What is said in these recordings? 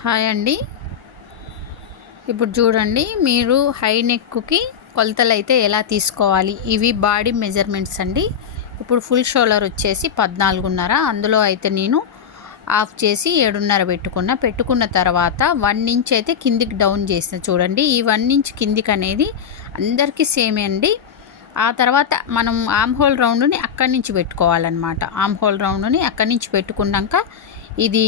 Hi అండి. ఇప్పుడు చూడండి మీరు హై నెక్కి కొలతలు అయితే ఎలా తీసుకోవాలి? ఇవి బాడీ మెజర్మెంట్స్ అండి. ఇప్పుడు ఫుల్ షోల్డర్ వచ్చేసి పద్నాలుగున్నర అందులో అయితే నేను ఆఫ్ చేసి ఏడున్నర పెట్టుకున్న. పెట్టుకున్న తర్వాత వన్ ఇంచ్ అయితే కిందికి డౌన్ చేసిన చూడండి. ఈ వన్ ఇంచ్ కిందికి అనేది అందరికీ సేమే అండి. ఆ తర్వాత మనం ఆమ్ హోల్ రౌండ్ని అక్కడి నుంచి పెట్టుకోవాలన్నమాట. ఆమ్ హోల్ రౌండ్ని అక్కడి నుంచి పెట్టుకున్నాక ఇది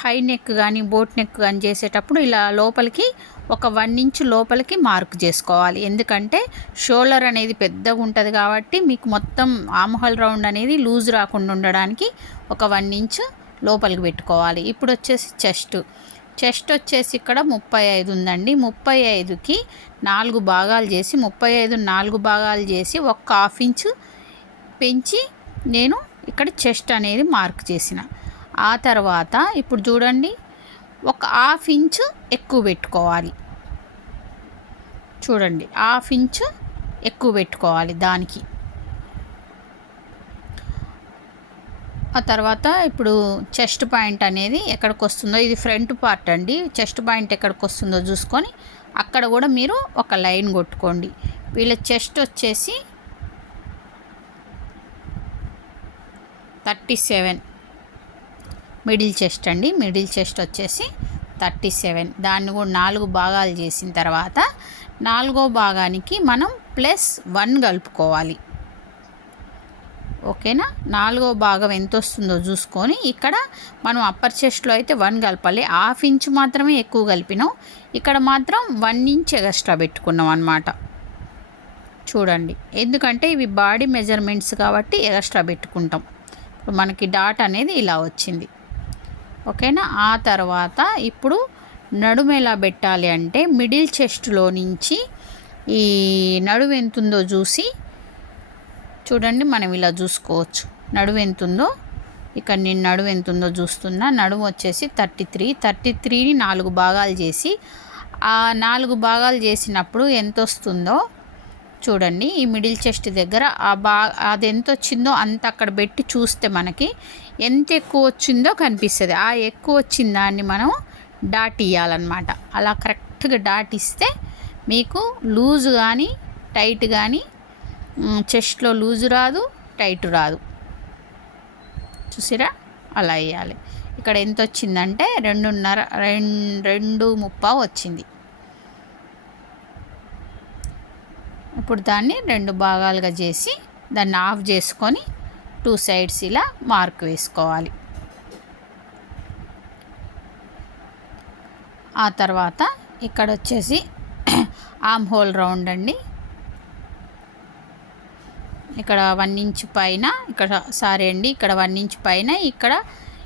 హై నెక్ కానీ బోట్ నెక్ కానీ చేసేటప్పుడు ఇలా లోపలికి ఒక వన్ ఇంచ్ లోపలికి మార్క్ చేసుకోవాలి. ఎందుకంటే షోల్డర్ అనేది పెద్దగా ఉంటుంది కాబట్టి మీకు మొత్తం ఆమ్హల్ రౌండ్ అనేది లూజ్ రాకుండా ఉండడానికి ఒక వన్ ఇంచ్ లోపలికి పెట్టుకోవాలి. ఇప్పుడు వచ్చేసి చెస్ట్ చెస్ట్ వచ్చేసి ఇక్కడ ముప్పై ఐదు ఉందండి. ముప్పై ఐదుకి నాలుగు భాగాలు చేసి ముప్పై ఐదు నాలుగు భాగాలు చేసి ఒక హాఫ్ ఇంచ్ పెంచి నేను ఇక్కడ చెస్ట్ అనేది మార్క్ చేసిన. ఆ తర్వాత ఇప్పుడు చూడండి ఒక హాఫ్ ఇంచు ఎక్కువ పెట్టుకోవాలి. చూడండి హాఫ్ ఇంచు ఎక్కువ పెట్టుకోవాలి దానికి. ఆ తర్వాత ఇప్పుడు చెస్ట్ పాయింట్ అనేది ఎక్కడికి వస్తుందో ఇది ఫ్రంట్ పార్ట్ అండి చెస్ట్ పాయింట్ ఎక్కడికి వస్తుందో చూసుకొని అక్కడ కూడా మీరు ఒక లైన్ కొట్టుకోండి. వీళ్ళ చెస్ట్ వచ్చేసి థర్టీ సెవెన్. మిడిల్ చెస్ట్ అండి. మిడిల్ చెస్ట్ వచ్చేసి థర్టీ సెవెన్. దాన్ని కూడా నాలుగు భాగాలు చేసిన తర్వాత నాలుగో భాగానికి మనం ప్లస్ వన్ కలుపుకోవాలి. ఓకేనా? నాలుగో భాగం ఎంత వస్తుందో చూసుకొని ఇక్కడ మనం అప్పర్ చెస్ట్లో అయితే వన్ కలపాలి. హాఫ్ ఇంచ్ మాత్రమే ఎక్కువ కలిపినాం. ఇక్కడ మాత్రం వన్ ఇంచ్ ఎక్స్ట్రా పెట్టుకున్నాం అనమాట చూడండి. ఎందుకంటే ఇవి బాడీ మెజర్మెంట్స్ కాబట్టి ఎక్స్ట్రా పెట్టుకుంటాం. మనకి డాట్ అనేది ఇలా వచ్చింది. ఓకేనా? ఆ తర్వాత ఇప్పుడు నడుము ఎలా పెట్టాలి అంటే మిడిల్ చెస్ట్లో నుంచి ఈ నడుము ఎంతుందో చూసి చూడండి మనం ఇలా చూసుకోవచ్చు. నడుము ఎంతుందో? ఇక్కడ నేను నడుము ఎంతుందో చూస్తున్నా. నడుము వచ్చేసి థర్టీ త్రీ. థర్టీ త్రీని నాలుగు భాగాలు చేసి ఆ నాలుగు భాగాలు చేసినప్పుడు ఎంత వస్తుందో చూడండి ఈ మిడిల్ చెస్ట్ దగ్గర ఆ బా అది ఎంత వచ్చిందో అంత అక్కడ పెట్టి చూస్తే మనకి ఎంత ఎక్కువ వచ్చిందో కనిపిస్తుంది. ఆ ఎక్కువ వచ్చిన దాన్ని మనం డాట్ ఇవ్వాలన్నమాట అలా కరెక్ట్గా డాట్ ఇస్తే మీకు లూజ్ కానీ టైట్ కానీ చెస్ట్లో లూజు రాదు టైట్ రాదు. చూసిరా? అలా వేయాలి ఇక్కడ ఎంత వచ్చిందంటే రెండున్నర రెండు రెండు ముప్పావు వచ్చింది ఇప్పుడు దాన్ని రెండు భాగాలుగా చేసి దాన్ని ఆఫ్ చేసుకొని టూ సైడ్స్ ఇలా మార్క్ వేసుకోవాలి. ఆ తర్వాత ఇక్కడ వచ్చేసి ఆమ్ హోల్ రౌండ్ అండి. ఇక్కడ వన్ ఇంచ్ పైన ఇక్కడ సారీ అండి ఇక్కడ వన్ ఇంచ్ పైన ఇక్కడ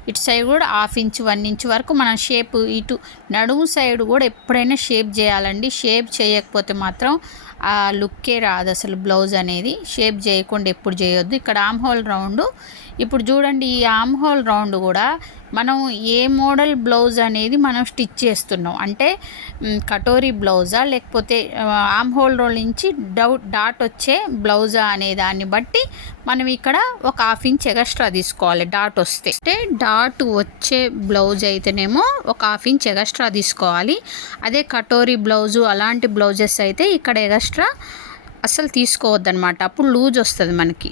ఇటు సైడ్ కూడా హాఫ్ ఇంచ్ వన్ ఇంచ్ వరకు మనం షేప్ ఇటు నడుము సైడ్ కూడా ఎప్పుడైనా షేప్ చేయాలండి. షేప్ చేయకపోతే మాత్రం ఆ లుక్కే రాదు అసలు బ్లౌజ్ అనేది. షేప్ చేయకుండా ఎప్పుడు చేయొద్దు. ఇక్కడ ఆమ్ హోల్ రౌండ్. ఇప్పుడు చూడండి ఈ ఆమ్ హోల్ రౌండ్ కూడా మనం ఏ మోడల్ బ్లౌజ్ అనేది మనం స్టిచ్ చేస్తున్నాం. అంటే కటోరీ బ్లౌజా లేకపోతే ఆమ్ హోల్ రోల్ నుంచి డౌట్ డాట్ వచ్చే బ్లౌజా అనే దాన్ని బట్టి మనం ఇక్కడ ఒక హాఫ్ ఇంచ్ ఎగస్ట్రా తీసుకోవాలి డాట్ వస్తే. అంటే డాట్ వచ్చే బ్లౌజ్ అయితేనేమో ఒక హాఫ్ ఇంచ్ ఎగస్ట్రా తీసుకోవాలి. అదే కటోరీ బ్లౌజు అలాంటి బ్లౌజెస్ అయితే ఇక్కడ ఎగస్ట్రా అసలు తీసుకోవద్దనమాట అప్పుడు లూజ్ వస్తుంది మనకి.